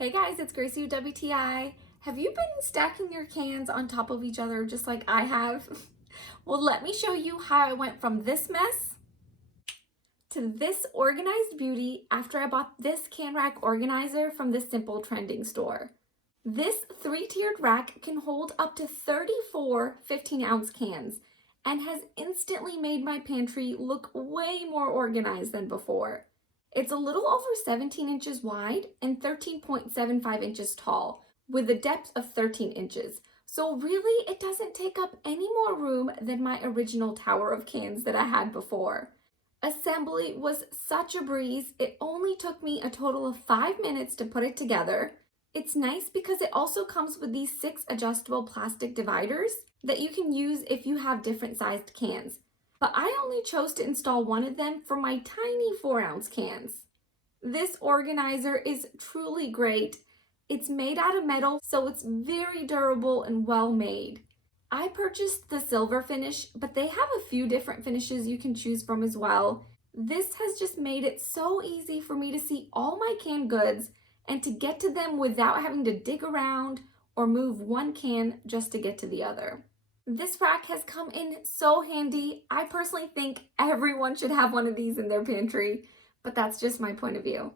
Hey guys, it's Gracie with WTI. Have you been stacking your cans on top of each other just like I have? Well, let me show you how I went from this mess to this organized beauty after I bought this can rack organizer from the Simple Trending store. This 3-tiered rack can hold up to 34 15-ounce cans and has instantly made my pantry look way more organized than before. It's a little over 17 inches wide and 13.75 inches tall, with a depth of 13 inches. So really, it doesn't take up any more room than my original tower of cans that I had before. Assembly was such a breeze. It only took me a total of 5 minutes to put it together. It's nice because it also comes with these 6 adjustable plastic dividers that you can use if you have different sized cans. But I only chose to install one of them for my tiny 4-ounce cans. This organizer is truly great. It's made out of metal, so it's very durable and well made. I purchased the silver finish, but they have a few different finishes you can choose from as well. This has just made it so easy for me to see all my canned goods and to get to them without having to dig around or move one can just to get to the other. This rack has come in so handy. I personally think everyone should have one of these in their pantry, but that's just my point of view.